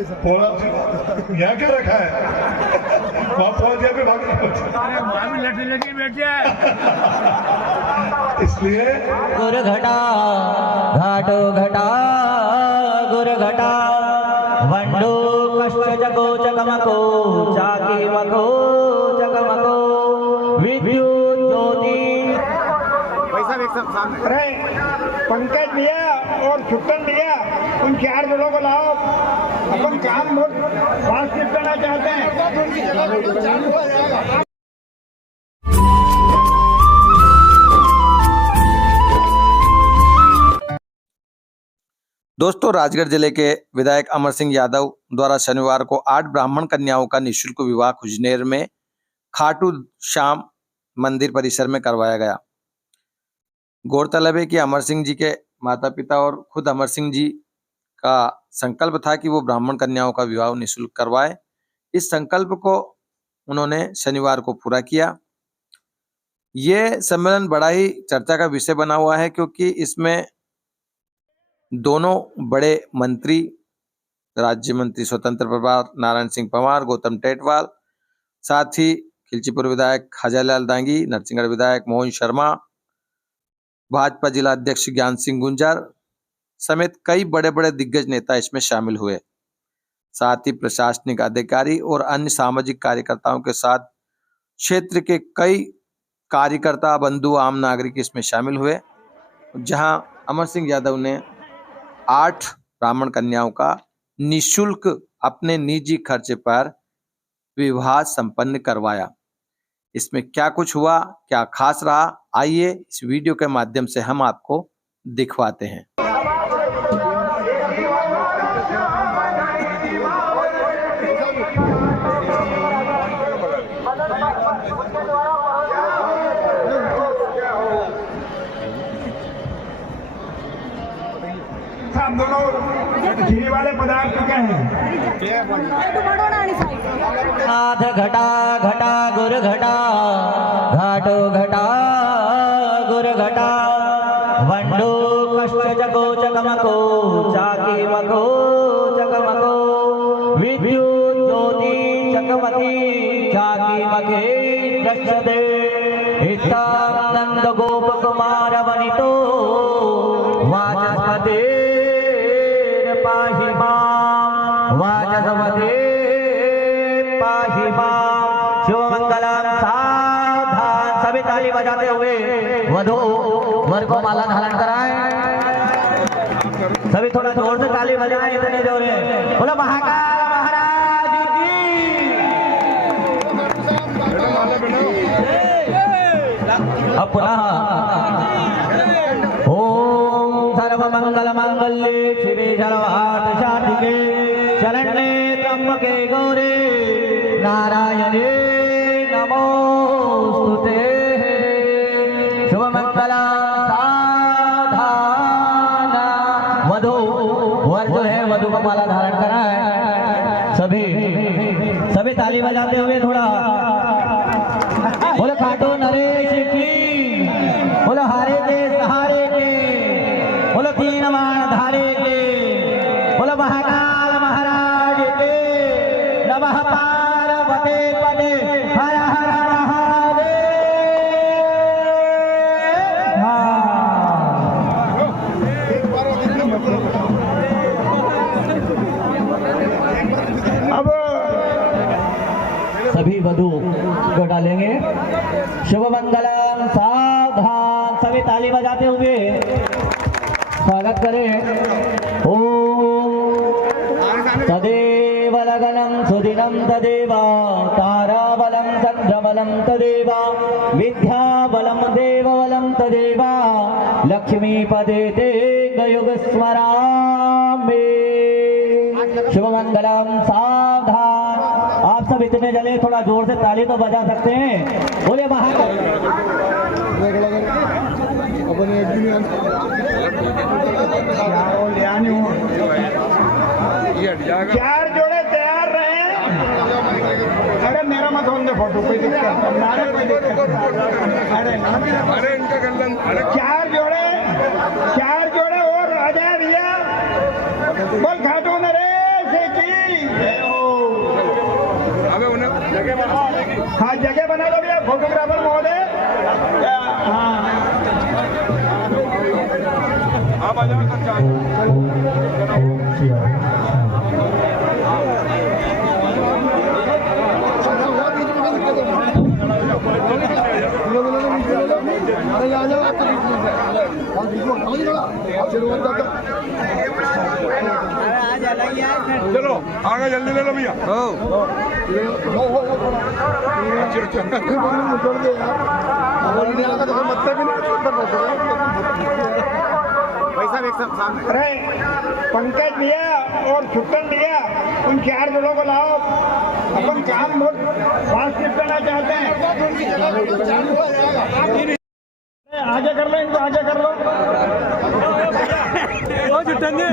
यहाँ क्या रखा है? वहाँ पहुंच गया फिर भाग लगी बेटे। इसलिए गुर घटा घाटो घटा गुर घटा वंडो कश्च जगो चकमको चाकी मको चकमको विद्युत ज्योति। अरे पंकज भैया और छुट्टन भैया उन 4 जनों को लाओ, अपन काम बहुत फास्ट करना चाहते हैं। दोस्तों, राजगढ़ जिले के विधायक अमर सिंह यादव द्वारा शनिवार को 8 ब्राह्मण कन्याओं का निःशुल्क विवाह खुजनेर में खाटू श्याम मंदिर परिसर में करवाया गया। गौरतलब है कि अमर सिंह जी के माता पिता और खुद अमर सिंह जी का संकल्प था कि वो ब्राह्मण कन्याओं का विवाह निःशुल्क करवाए। इस संकल्प को उन्होंने शनिवार को पूरा किया। ये सम्मेलन बड़ा ही चर्चा का विषय बना हुआ है, क्योंकि इसमें दोनों बड़े मंत्री, राज्य मंत्री स्वतंत्र प्रभार नारायण सिंह पंवार, गौतम टेटवाल, साथ ही खिलचीपुर विधायक हजालाल दांगी, नरसिंहगढ़ विधायक मोहन शर्मा, भाजपा जिला अध्यक्ष ज्ञान सिंह गुंजर समेत कई बड़े बड़े दिग्गज नेता इसमें शामिल हुए। साथ ही प्रशासनिक अधिकारी और अन्य सामाजिक कार्यकर्ताओं के साथ क्षेत्र के कई कार्यकर्ता, बंधु, आम नागरिक इसमें शामिल हुए, जहां अमर सिंह यादव ने 8 ब्राह्मण कन्याओं का निःशुल्क अपने निजी खर्चे पर विवाह संपन्न करवाया। इसमें क्या कुछ हुआ, क्या खास रहा, आइए इस वीडियो के माध्यम से हम आपको दिखवाते हैं। हम दोनों चीनी वाले पदार्थ चुके हैं। नाथ घटा घटा गुर घटा घाटो घटा गुर घटा वंडो कश्च जगो चकमको चाकी मको चकमको विद्युत ज्योति चकमकी चाकी मके दृश्यते इत्थं नंद गोप कुमार वनितो वाचस्पते पाहि मां वाचस्पते पाहि मां। शिवमंगलम सावधान। सभी ताली बजाते हुए वधू वर को माला धारण कराएं। सभी थोड़ा जोर से ताली बजाएं, इतने जोर है। बोलो महाकाल महाराज की। अब पुनः सर्वमंगल मंगल्ये शिवे सर्वार्थ साधिके शरण्ये त्र्यंबके गौरे नारायणे नमोस्तुते। शुभमंगला सावधान। वधू वर जो है वधू को माला धारण करा है। सभी ताली बजाते हुए थोड़ा बोलो खाटू नरेश की, बोलो हारे के सहारे के, बोलो 3 बाण धारे के, बोलो महाकाल महाराज के। नमः पार्वती पते हर हर महादेव। अब सभी वधू को डालेंगे। शुभ मंगलम सावधान। सभी ताली बजाते हुए स्वागत करें। ओम तदेव लगनं सुदिनं तदेव ताराबलं चंद्रबलं तदेव विद्याबलं देवबलं तदेव लक्ष्मीपदे ते गयुग स्मरामि। शुभ मंगलम सावधान। आप सब इतने जने थोड़ा जोर से ताली तो बजा सकते हैं। बोले महाकाल। चार जोड़े तैयार रहे। अरे मेरा मत होने फोटो, कोई दिक्कत अरे इनका गंदन। चार जोड़े और आ जाए भैया। बोल खाटू नरेश की। हाँ जगह बना लो भैया फोटोग्राफर महोदय। हाँ चलो आगे जल्दी ले लो भैया। अरे पंकज भैया और छुट्टन भैया उन 4 जोड़ों को लाओ। अपन काम बहुत फास्ट निपटाना चाहते हैं। आगे कर लो इनको, आगे कर लो।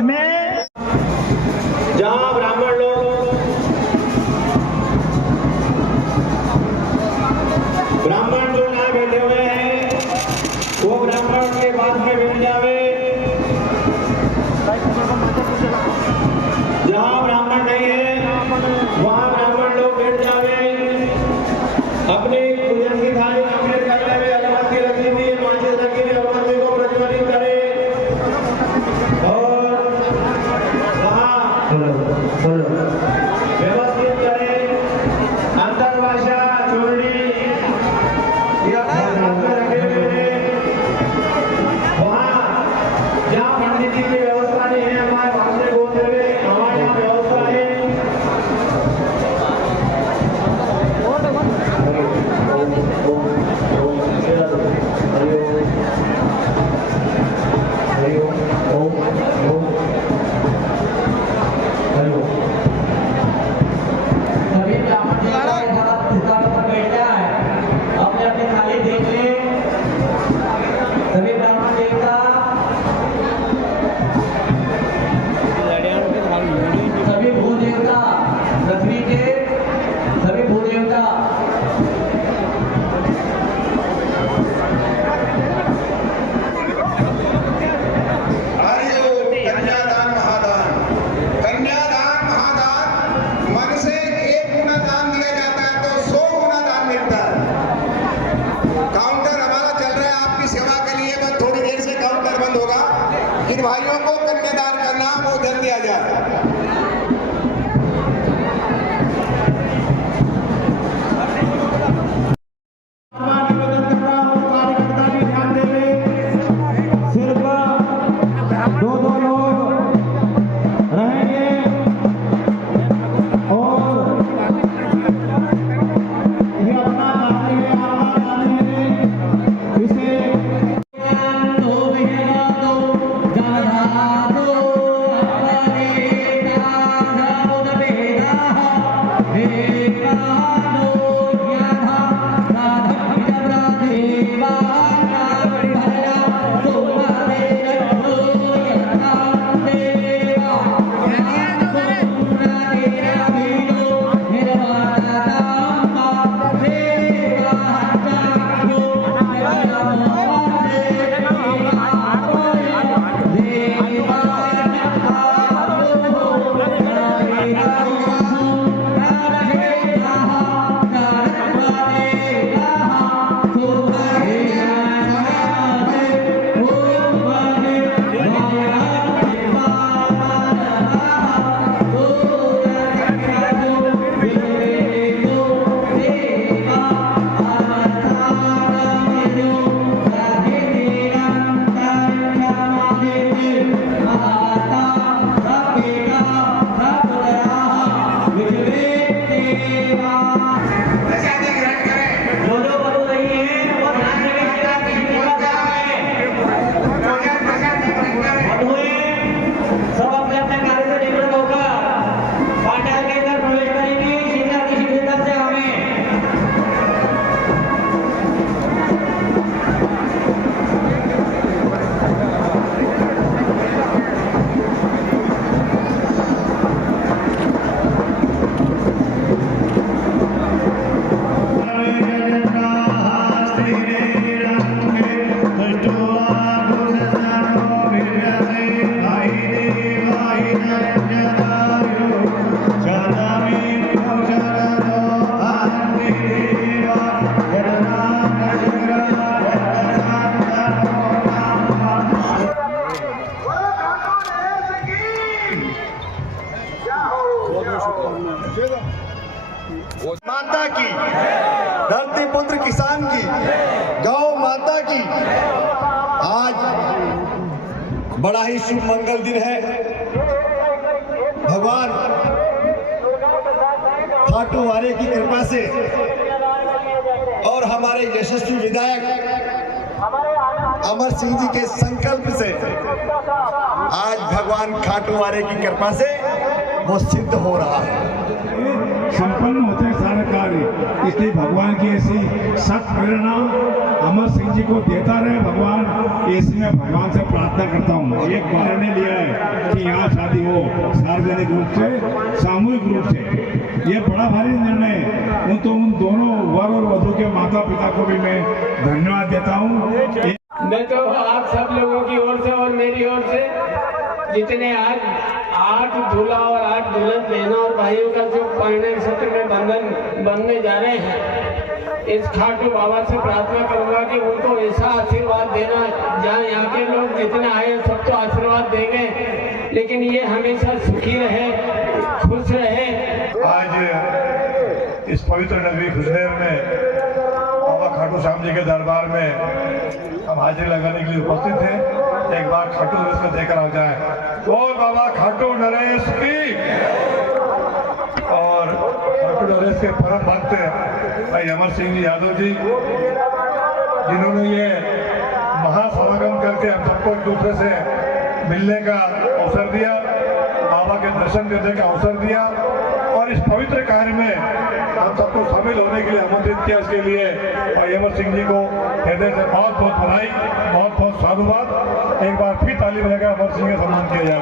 मैं जहाँ ब्राह्मण लोग ब्राह्मण जो ना बैठे हुए हैं वो ब्राह्मण के पास में बैठ जावे। जहाँ ब्राह्मण नहीं है वहाँ ब्राह्मण लोग बैठ जावे। अपने पूजन की थाली कंप्लीट करने में अगरबत्ती रखी हुई है, माचिस रखी हुई, अगरबत्ती को प्रज्वलित करे और व्यवस्थित करें। अंतर्भाषा चूर्णी रखे हुए हैं। वहाँ जहाँ पंडित जी की व्यवस्था नहीं है, हमारे भाषण बोलते हुए हमारे यहाँ व्यवस्था है। माता की, धरती पुत्र किसान की, गौ माता की आज बड़ा ही शुभ मंगल दिन है। भगवान खाटू वारे की कृपा से और हमारे यशस्वी विधायक अमर सिंह जी के संकल्प से आज भगवान खाटू वारे की कृपा से वो सिद्ध हो रहा है। संपन्न होते हैं सारे कार्य, इसलिए भगवान की ऐसी सत प्रेरणा अमर सिंह जी को देता रहे भगवान, ऐसी मैं भगवान से प्रार्थना करता हूँ। एक निर्णय लिया है कि यहाँ शादी हो सार्वजनिक रूप से, सामूहिक रूप से, ये बड़ा भारी निर्णय है। तो उन दोनों वर और वधू के माता पिता को भी मैं धन्यवाद देता हूँ। मैं तो आप सब लोगों की ओर से और मेरी ओर से जितने आज 8 दूल्हा और 8 दुल्हन बहनों और भाइयों का जो परिणय सत्र में बंधन बनने जा रहे हैं, इस खाटू बाबा से प्रार्थना करूंगा कि उनको ऐसा आशीर्वाद देना, जहाँ यहाँ के लोग जितने आए सब तो आशीर्वाद देंगे, लेकिन ये हमेशा सुखी रहे, खुश रहे। आज इस पवित्र नगरी खुजनेर में बाबा खाटू श्याम जी के दरबार में हम हाजिरी लगाने के लिए उपस्थित हैं। एक बार खाटू नरेश को देकर आ जाए। बोल बाबा खाटू नरेश की। और खाटू नरेश के परम भक्त भाई अमर सिंह जी यादव जी, जिन्होंने ये महासमागम करके हम सबको एक दूसरे से मिलने का अवसर दिया, बाबा के दर्शन करने का अवसर दिया और इस पवित्र कार्य में हम सबको शामिल होने के लिए आमंत्रित किया। इसके लिए भाई अमर सिंह जी को हृदय से बहुत बहुत बधाई, बहुत बहुत साधुवाद। एक बार फिर ताली बजाकर अमर सिंह का सम्मान किया जाए।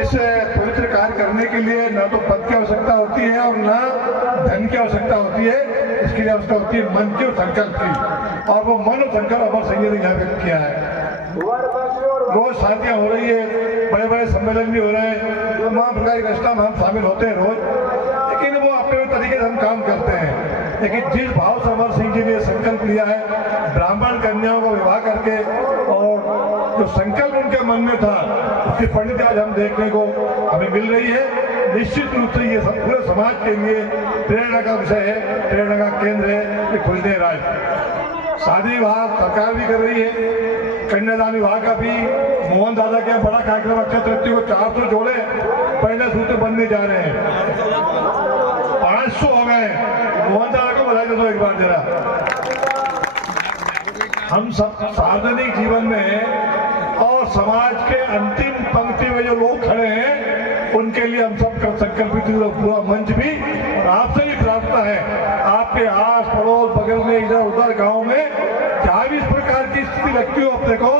इस पवित्र कार्य करने के लिए न तो पद की आवश्यकता होती है और न धन की आवश्यकता होती है, इसके लिए आवश्यकता होती है मन की और संकल्प की, और वो मन और संकल्प अमर सिंह जी ने यहाँ व्यक्त किया है। रोज शादियां हो रही है, बड़े बड़े सम्मेलन भी हो रहे हैं, तमाम प्रकार की रचना में हम शामिल होते हैं रोज, लेकिन वो अपने तरीके से हम काम करते हैं। लेकिन जिस भाव से अमर सिंह जी ने संकल्प लिया है ब्राह्मण कन्याओं का विवाह करके, और जो संकल्प उनके मन में था उसकी पंडित आज हम देखने को हमें मिल रही है। निश्चित रूप से ये सब पूरे समाज के लिए प्रेरणा का विषय है, प्रेरणा का केंद्र है कि खुजनेर आज शादी विवाह सरकार भी कर रही है, कन्यादान विवाह का भी मोहन दादा के बड़ा कार्यक्रम अक्षय तृतीया को 400 जोड़े पहले सूत्र बनने जा रहे हैं, 500 हो गए। मोहन दादा को बधाई दे दो एक बार जरा। हम सब सार्वजनिक जीवन में और समाज के अंतिम पंक्ति में जो लोग खड़े हैं उनके लिए हम सब संकल्पित पूरा मंच भी, और आपसे भी प्रार्थना है, आपके आस पड़ोस बगल में इधर उधर गांव में जहाँ भी इस प्रकार की स्थिति लगती हो अपने को,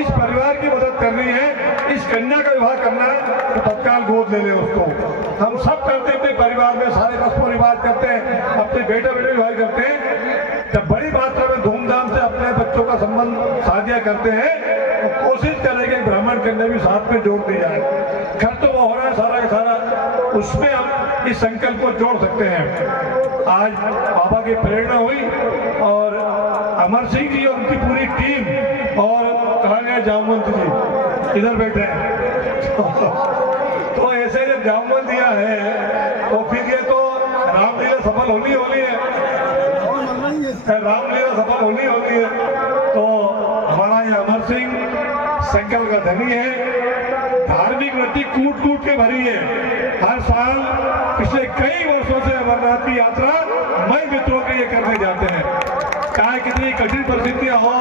इस परिवार की मदद करनी है, इस कन्या का विवाह करना है तो तत्काल गोद ले ले उसको। हम सब करते हैं अपने परिवार में, सारे रस्म रिवाज करते हैं, अपने बेटा बेटे विवाह करते हैं। जब बड़ी मात्रा में धूमधाम से अपने बच्चों का संबंध शादियां करते हैं तो कोशिश करें कि ब्राह्मण कन्या भी साथ में जोड़ दी जाए। खर्च तो वो हो रहा है सारा का सारा, उसमें हम इस संकल्प को जोड़ सकते हैं। आज बाबा की प्रेरणा हुई और अमर सिंह जी और उनकी पूरी टीम, और कहा गया जामवंत जी इधर बैठे हैं तो ऐसे जब जामवंत दिया है तो फिर ये तो रामलीला सफल होनी है, रामलीला सफल होनी है। तो हमारा ये अमर सिंह संकल्प का धनी है, धार्मिक वृत्ति कूट कूट के भरी है। हर साल पिछले कई वर्षों से अमरनाथ की यात्रा मई मित्रों के लिए करने जाते हैं, चाहे कितनी कठिन परिस्थितियां हो,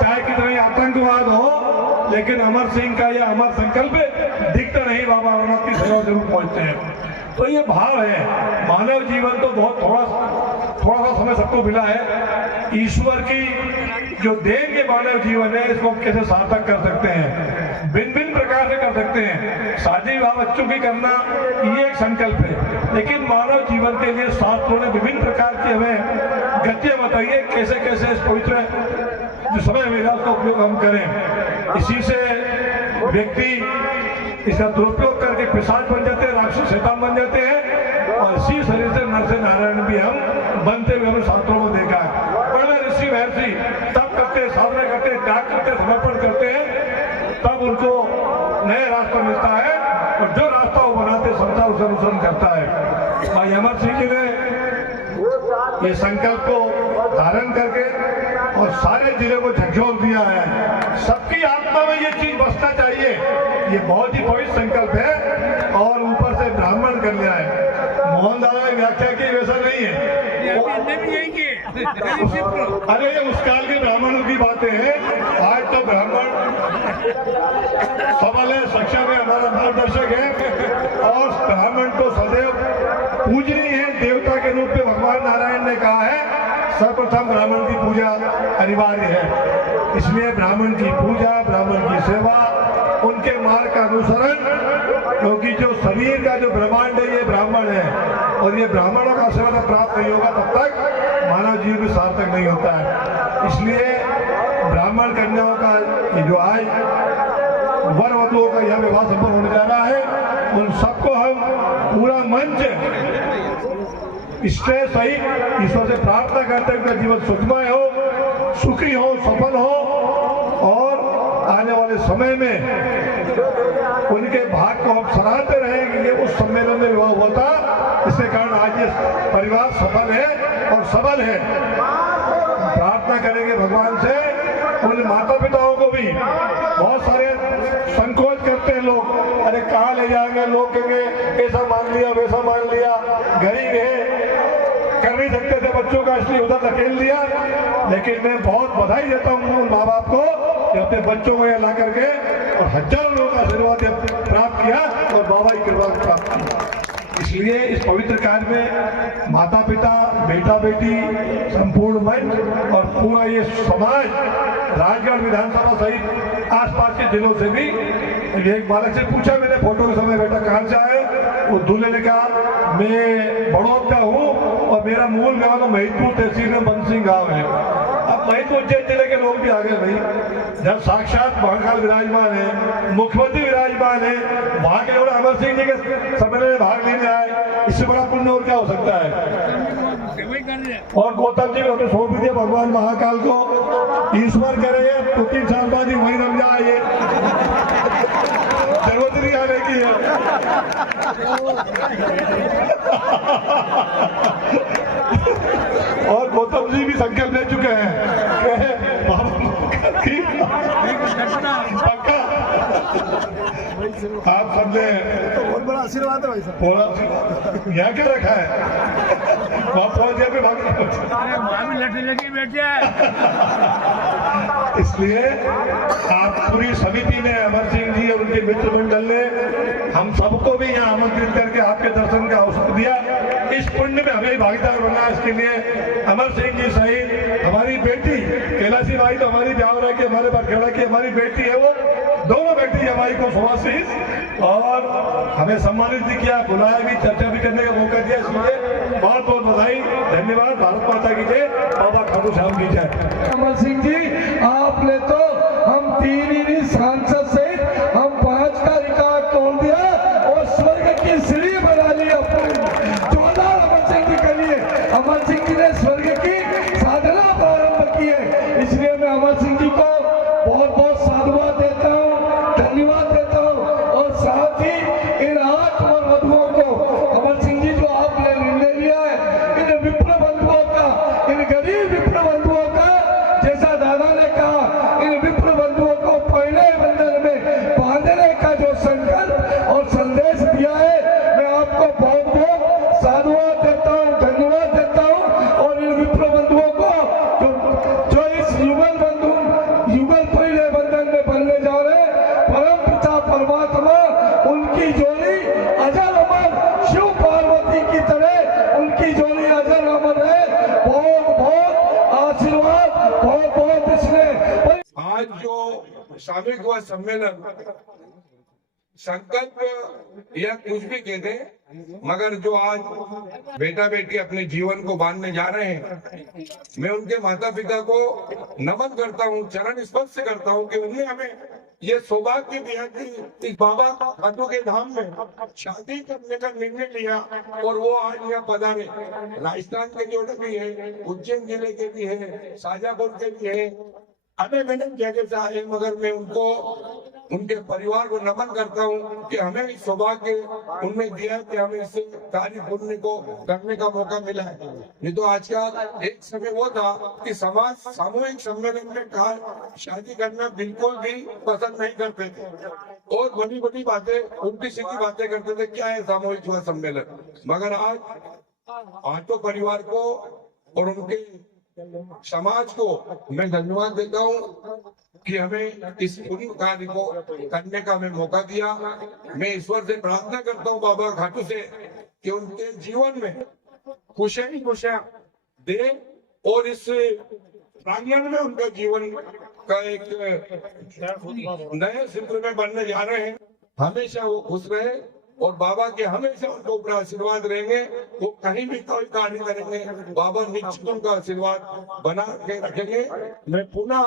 चाहे कितने आतंकवाद हो, लेकिन अमर सिंह का यह अमर संकल्प दिखता नहीं, बाबा अमरनाथ की सेवा जरूर पहुंचते हैं। तो ये भाव है। मानव जीवन तो बहुत थोड़ा सा समय सबको मिला है, ईश्वर की जो देन के मानव जीवन है इसको कैसे सार्थक कर सकते हैं, भिन्न भिन्न प्रकार से कर सकते हैं। शादी विवाह बच्चों की करना ये एक संकल्प है, लेकिन मानव जीवन के लिए शास्त्रों ने विभिन्न प्रकार की हमें गतियां बताइए कैसे कैसे इस पवित्र जो समय मिला उसका उपयोग हम करें। इसी से व्यक्ति इसका दुरुपयोग करके पिशाच बन जाते हैं, राक्षस शैतान बन जाते हैं, और इसी शरीर से नर से नारायण भी हम बनते हुए हमने शास्त्रों में देखा है। बड़े ऋषि महर्षि तब करते, साधना करते, त्याग करते, समर्पण करते हैं, तब उनको नया रास्ता मिलता है, और जो रास्ता रास्ता वो बनाते समता उसे अनुसरण करता है। भाई अमर सिंह जी ने ये संकल्प को धारण करके और सारे जिले को झकझोर दिया है। सबकी आत्मा में ये चीज बसना चाहिए, ये बहुत ही पवित्र संकल्प है। और ऊपर से ब्राह्मण कन्या है। मोहन दादा ने व्याख्या की, वैसा नहीं है। अरे ये उस काल के ब्राह्मणों की बातें हैं। आज तो ब्राह्मण सबल है, सक्षम है, हमारा मार्गदर्शक है और ब्राह्मण को सदैव पूजनीय है। देवता के रूप में भगवान नारायण ने कहा है सर्वप्रथम ब्राह्मण की पूजा अनिवार्य है। इसलिए ब्राह्मण की पूजा, ब्राह्मण की सेवा, उनके मार्ग का अनुसरण, क्योंकि जो शरीर का जो ब्रह्मांड है ये ब्राह्मण है और ये ब्राह्मणों का आशीर्वाद प्राप्त नहीं होगा तब तक मानव जीवन सार्थक नहीं होता है। इसलिए ब्राह्मण कन्याओं का ये जो आज वर वधुओं का यह विवाह संपन्न होने जा रहा है, उन सबको हम पूरा मंच स्टेज सहित ईश्वर से प्रार्थना करते हैं उनका जीवन सुखमय हो, सुखी हो, सफल हो और आने वाले समय में उनके भाग को हम सराहते रहेंगे। ये उस सम्मेलन में विवाह हुआ था, इसके कारण आज ये परिवार सफल है और सबल है। प्रार्थना करेंगे भगवान से। उन माता पिताओं को भी बहुत सारे संकोच करते हैं लोग, अरे कहाँ ले जाएंगे, लोग कहेंगे ऐसा मान लिया वैसा मान लिया, घर ही गए, कर नहीं सकते थे बच्चों का, इसलिए उधर धकेल दिया। लेकिन मैं बहुत बधाई देता हूँ उन माँ बाप को जो अपने बच्चों को यहाँ ला करके और हजारों लोगों का आशीर्वाद प्राप्त किया और बाबा की कृपा प्राप्त की। इसलिए इस पवित्र कार्य में माता पिता, बेटा बेटी, संपूर्ण मंच और पूरा ये समाज, राजगढ़ विधानसभा सहित आसपास के जिलों से भी। एक बालक से पूछा मैंने फोटो के समय, बेटा कहाँ से आए? वो दूल्हे ने कहा मैं बड़ौद का हूँ और मेरा मूल गाँव महिदपुर तहसील में बंसिंह गाँव है। अब महिदपुर उज्जैन जिले के लोग भी आ गए भाई, जब साक्षात महाकाल विराजमान है, मुख्यमंत्री विराजमान है, वहां के लोग अमर सिंह जी के सम्मेलन में भाग लेने आए, इससे बड़ा पुण्य और क्या हो सकता है। और गौतम जी ने हमें सौंप दिया भगवान महाकाल को, ईश्वर करे 2-3 साल बाद ही वहीं रम जाए, जरूरत नहीं आने की है। और गौतम जी भी संकल्प ले चुके हैं पक्का। आप सबने बहुत बड़ा आशीर्वाद है भाई साहब। थोड़ा यहाँ क्या रखा है, वहाँ पहुंच गया फिर इसलिए आप पूरी समिति ने, अमर सिंह जी और उनके मित्र मंडल ने हम सबको भी यहाँ आमंत्रित करके आपके दर्शन का अवसर दिया। इस पुण्य में हमें भागीदार बना, इसके लिए अमर सिंह जी सहित हमारी बेटी कैलाशी बाई तो हमारी ब्यावरा की, हमारे बरखेड़ा की हमारी बेटी है, वो दोनों बेटी हमारी को सुभाषित और हमें सम्मानित भी किया, बुलाया भी, चर्चा भी करने का मौका दिया। इसलिए बहुत बहुत बधाई, धन्यवाद। भारत माता की जय, बाबा खाटू श्याम की जय। अमर सिंह जी, आपने तो हम 3 ही सांसद सहित हम 5 का रिकॉर्ड तोड़ दिया और स्वर्ग की सीढ़ी बना ली अपनी। 14 अमर सिंह जी के लिए अमर सिंह जी ने स्वर्ग की साधना प्रारंभ की है। इसलिए मैं अमर सिंह जी को बहुत बहुत साधुवाद देता हूँ, धन्यवाद देता हूँ। और साथ ही इन 8 वर वधुओं को अमर सिंह जी जो आपने निर्णय लिया है, इन विप्र बंधुओं का, इन गरीब विप्र बंधुओं का, जैसा दादा ने कहा, इन विप्र बंधुओं को पहले बंधन में बांधने का जो संकल्प और संदेश दिया है, मैं आपको बहुत बहुत साधुवाद देता हूँ, धन्यवाद देता हूँ। और इन विप्र बंधुओं को जो इस युगल पहले बंधन में बनने जा रहे, परम पिता परमात्मा उनकी जोड़ी अजर अमर, शिव पार्वती की तरह उनकी जोड़ी अजर अमर है। बहुत बहुत आशीर्वाद, बहुत बहुत इसमें। आज जो सामूहिक हुआ सम्मेलन, संकल्प या कुछ भी कहते, मगर जो आज बेटा बेटी अपने जीवन को बांधने जा रहे हैं, मैं उनके माता पिता को नमन करता हूँ, चरण स्पर्श करता हूँ कि उन्हें हमें ये सौभाग्य दिया कि इस बाबा खाटू के धाम में शादी करने का निर्णय लिया और वो आज यहाँ पधारे। राजस्थान के जो भी है, उज्जैन जिले के भी है, शाजापुर के भी है, अन्य जगह से आए, मगर मैं उनको उनके परिवार को नमन करता हूँ कि हमें इस सौभाग्य उनमें दिया है कि हमें इस कार्य पुण्य को करने का मौका मिला है। नहीं तो आज का एक समय वो था कि समाज सामूहिक सम्मेलन में कहा शादी करना बिल्कुल भी पसंद नहीं करते थे और बड़ी बड़ी बातें उल्टी सीधी बातें करते थे, क्या है सामूहिक विवाह सम्मेलन। मगर आज तो परिवार को और उनके समाज को मैं धन्यवाद देता हूँ कि हमें इस पुण्य कार्य को करने का हमें मौका दिया। मैं ईश्वर से प्रार्थना करता हूँ बाबा खाटू से कि उनके जीवन में खुशियां दे और इस प्रांगण में उनका जीवन का एक नए चित्र में बनने जा रहे हैं। हमेशा वो खुश रहे और बाबा के हमेशा उनको ऊपर आशीर्वाद रहेंगे। वो कहीं भी कोई कार्य करेंगे बाबा निश्चित उनका आशीर्वाद बना के रखेंगे। मैं पुनः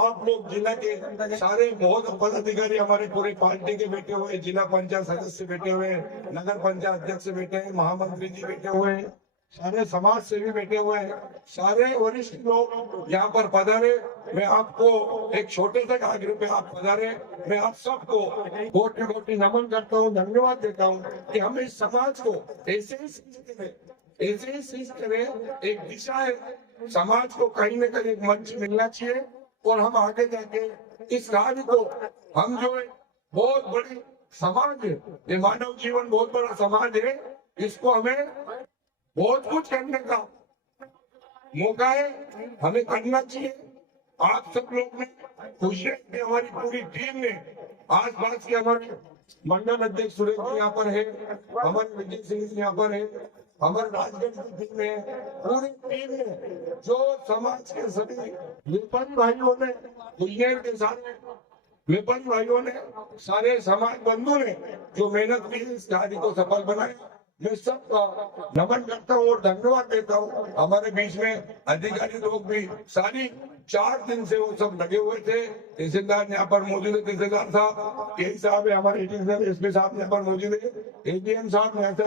आप लोग जिला के सारे बहुत पदाधिकारी हमारे पूरे पार्टी के बैठे हुए, जिला पंचायत सदस्य बैठे हुए, नगर पंचायत अध्यक्ष बैठे हैं, महामंत्री जी बैठे हुए हैं, सारे समाज सेवी बैठे हुए हैं, सारे वरिष्ठ लोग यहाँ पर पधारे। मैं आपको एक छोटे से आग्रह पे आप पधारे। मैं आप सबको कोटि कोटि नमन करता हूँ, धन्यवाद देता हूँ कि हम इस समाज को ऐसे ही सीख करें। एक दिशा है, समाज को कहीं न कहीं एक मंच मिलना चाहिए और हम आगे जाके इस कार्य को हम जो है बहुत बड़ी समाज है, ये मानव जीवन बहुत बड़ा समाज है, इसको हमें बहुत कुछ करने का मौका है, हमें करना चाहिए। आप सब लोग ने खुशी है कि हमारी पूरी टीम ने आस पास के हमारे मंडल अध्यक्ष सुरेश जी यहाँ पर है, हमारे विजय सिंह जी यहाँ पर है, हमारे राजगढ़ की टीम है, पूरी टीम ने जो समाज के सभी व्यापारी भाइयों ने, दुनिया के सारे व्यापारी भाइयों ने, सारे समाज बंधु ने जो मेहनत की इस कार्य को सफल बनाया, मैं सबका नमन करता हूँ और धन्यवाद देता हूँ। हमारे बीच में अधिकारी लोग भी सारी 4 दिन से वो सब लगे हुए थे। तहसीलदार यहाँ पर मौजूद है, तहसीलदार साहब, यही साहब है हमारे एसपी साहब यहाँ पर मौजूद है, एडीएम साहब यहाँ से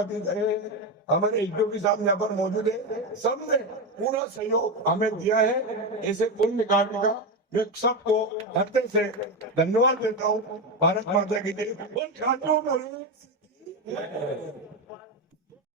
हमारे एसडीओपी साहब यहाँ पर मौजूद है। सबने पूरा सहयोग हमें दिया है ऐसे पुण्य कार्य का। मैं सबको हृदय से धन्यवाद देता हूँ। भारत माता की जय।